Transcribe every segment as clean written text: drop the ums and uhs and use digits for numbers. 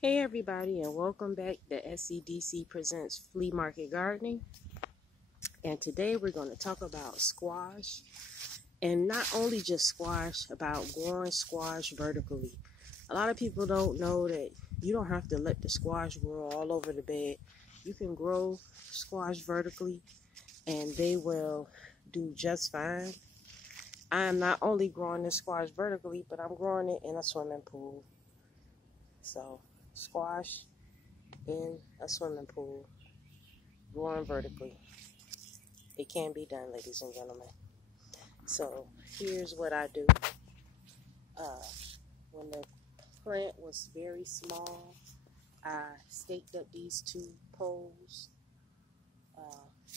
Hey everybody, and welcome back to SCDC Presents Flea Market Gardening. And today we're going to talk about squash, and not only just squash, about growing squash vertically. A lot of people don't know that you don't have to let the squash grow all over the bed. You can grow squash vertically and they will do just fine. I am not only growing this squash vertically, but I'm growing it in a swimming pool. So squash in a swimming pool, growing vertically. It can be done, ladies and gentlemen. So here's what I do. Uh, when the plant was very small, I staked up these two poles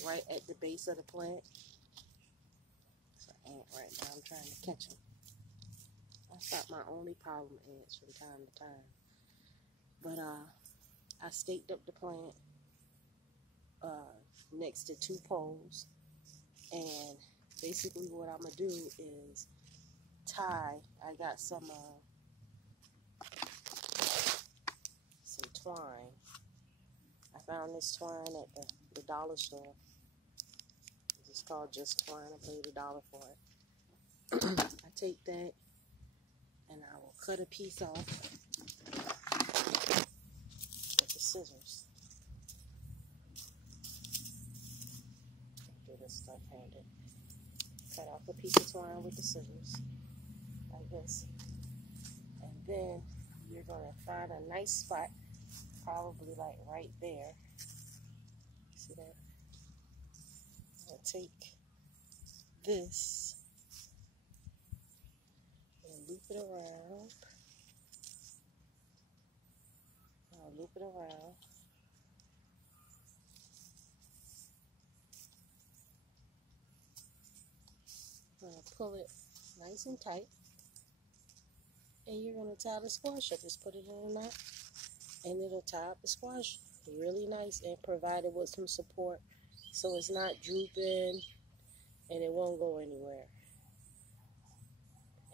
right at the base of the plant. It's an ant right now. I'm trying to catch them. That's not my only problem ants from time to time. But I staked up the plant next to two poles, and basically what I'm gonna do is tie. I got some twine. I found this twine at the dollar store. It's called Just Twine. I paid $1 for it. I take that and I will cut a piece off with the scissors. Do this left-handed. Cut off a piece of twine with the scissors, like this. And then you're going to find a nice spot, probably like right there. See that? I'm going to take this and loop it around. I'll loop it around. I'm going to pull it nice and tight. And you're going to tie the squash up. Just put it in a knot and it'll tie up the squash really nice and provide it with some support so it's not drooping and it won't go anywhere.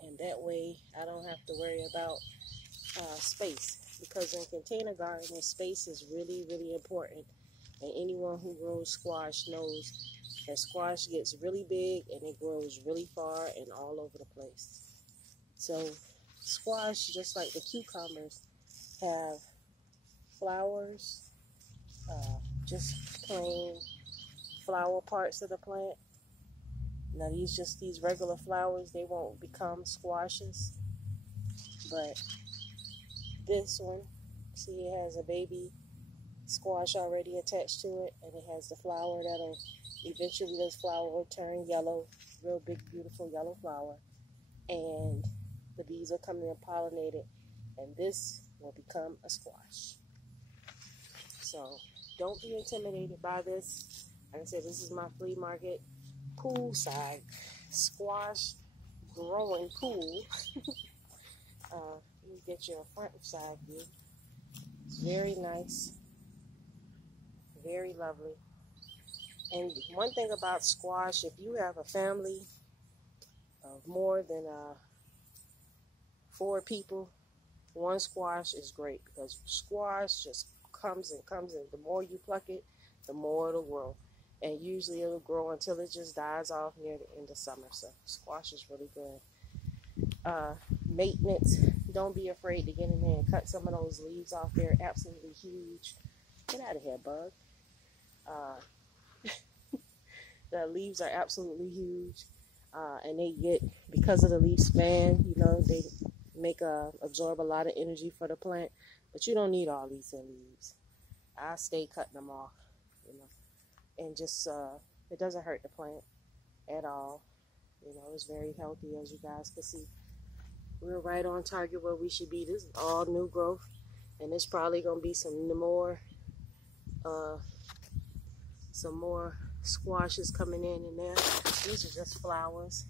And that way I don't have to worry about space, because in container gardening, space is really, really important. And anyone who grows squash knows that squash gets really big and it grows really far and all over the place. So squash, just like the cucumbers, have flowers, just plain flower parts of the plant. Now these regular flowers, they won't become squashes, but this one, see, it has a baby squash already attached to it, and it has the flower that'll eventually, this flower will turn yellow, real big beautiful yellow flower, and the bees will come in and pollinate it, and this will become a squash. So don't be intimidated by this. Like I said, this is my flea market poolside squash growing pool. You get your front side view. It's very nice, very lovely. And one thing about squash, if you have a family of more than 4 people, one squash is great, because squash just comes and comes, and the more you pluck it, the more it'll grow. And usually it'll grow until it just dies off near the end of summer. So squash is really good. Maintenance, don't be afraid to get in there and cut some of those leaves off. They're absolutely huge. Get out of here, bug. The leaves are absolutely huge, and they get, because of the leaf span, you know, they absorb a lot of energy for the plant, but you don't need all these leaves. I stay cutting them off, you know, and just it doesn't hurt the plant at all. You know, it's very healthy, as you guys can see. We're right on target where we should be. This is all new growth, and there's probably gonna be some more squashes coming in there. These are just flowers,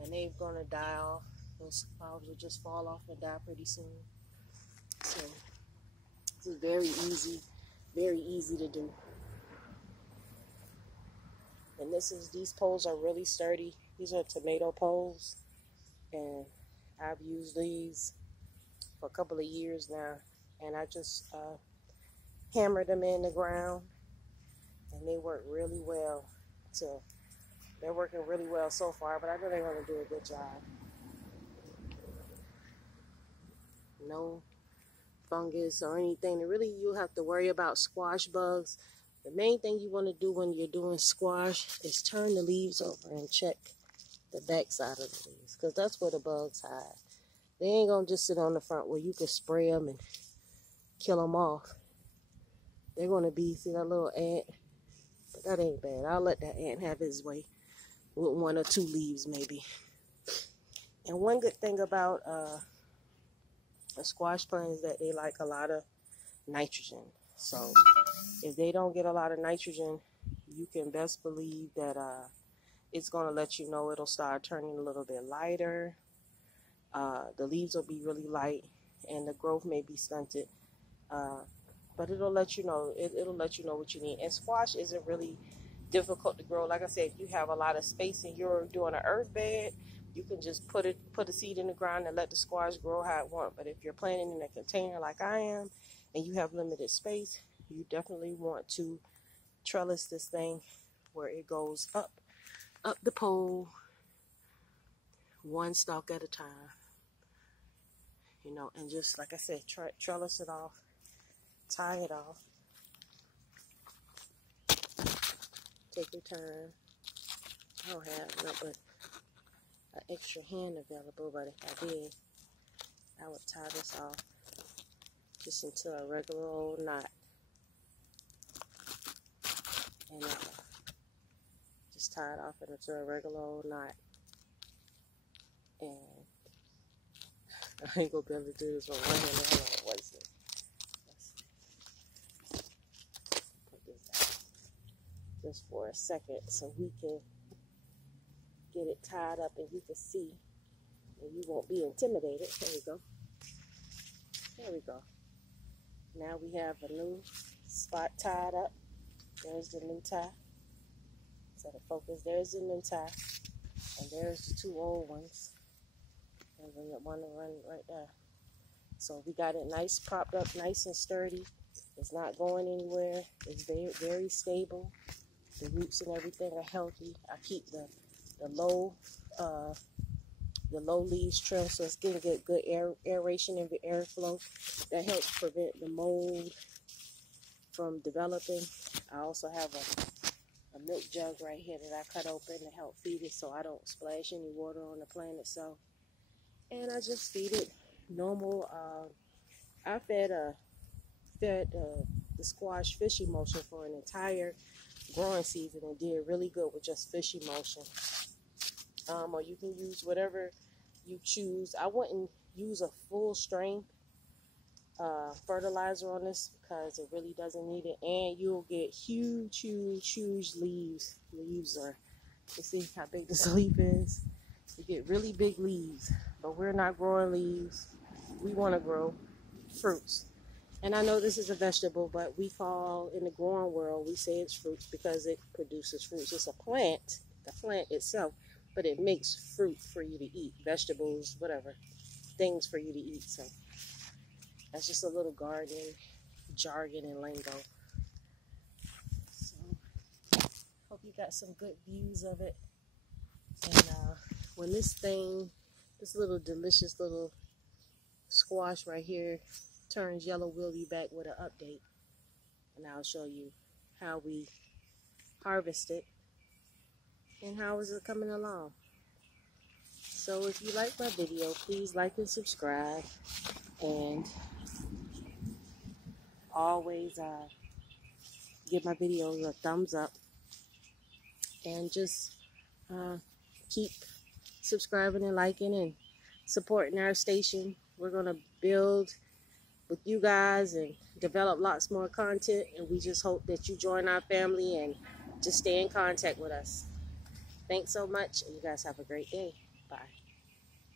and they're gonna die off. Those flowers will just fall off and die pretty soon. So this is very easy to do. And these poles are really sturdy. These are tomato poles, and I've used these for a couple of years now, and I just hammered them in the ground, and they work really well. They're working really well so far, but I know they're going to do a good job. No fungus or anything. Really, you have to worry about squash bugs. The main thing you want to do when you're doing squash is turn the leaves over and check the back side of the leaves, because that's where the bugs hide. They ain't going to just sit on the front where you can spray them and kill them off. They're going to be, see that little ant? But that ain't bad. I'll let that ant have his way with 1 or 2 leaves maybe. And one good thing about a squash plant is that they like a lot of nitrogen. So if they don't get a lot of nitrogen, you can best believe that it's going to let you know it'll start turning a little bit lighter. The leaves will be really light, and the growth may be stunted. But it'll let you know. It'll let you know what you need. And squash isn't really difficult to grow. Like I said, if you have a lot of space and you're doing an earth bed, you can just put a seed in the ground and let the squash grow how it wants. But if you're planting in a container like I am, and you have limited space, you definitely want to trellis this thing where it goes up the pole, 1 stalk at a time. You know, and just like I said, trellis it off, tie it off, take your time. I don't have no but an extra hand available, but if I did, I would tie this off just into a regular old knot, and just tie it off into a regular old knot. And I ain't gonna be able to do this with one hand. Hold on, what is this? Let's put this down just for a second so we can get it tied up and you can see, and you won't be intimidated. There we go. There we go. Now we have a new spot tied up. There's the new tie. Set of focus. There's the new tie, and there's the 2 old ones. And then the one run right there. So we got it nice, propped up, nice and sturdy. It's not going anywhere. It's very, very stable. The roots and everything are healthy. I keep the low leaves trimmed so it's getting good aeration and airflow. That helps prevent the mold from developing. I also have a milk jug right here that I cut open to help feed it so I don't splash any water on the plant itself. And I just feed it normal. I fed the squash fish emulsion for an entire growing season and did really good with just fish emulsion. Or you can use whatever you choose. I wouldn't use a full strength fertilizer on this because it really doesn't need it, and you'll get huge leaves. You see how big this leaf is? You get really big leaves, but we're not growing leaves. We want to grow fruits. And I know this is a vegetable, but we call, in the growing world, we say it's fruits because it produces fruits. It's a plant, the plant itself, but it makes fruit for you to eat, vegetables, whatever, things for you to eat. So that's just a little gardening jargon and lingo. So hope you got some good views of it. And when this little delicious little squash right here turns yellow, we'll be back with an update, and I'll show you how we harvest it and how is it coming along. So if you like my video, please like and subscribe, and always give my videos a thumbs up, and just keep subscribing and liking and supporting our station. We're going to build with you guys and develop lots more content, and we just hope that you join our family and just stay in contact with us. Thanks so much, and you guys have a great day. Bye.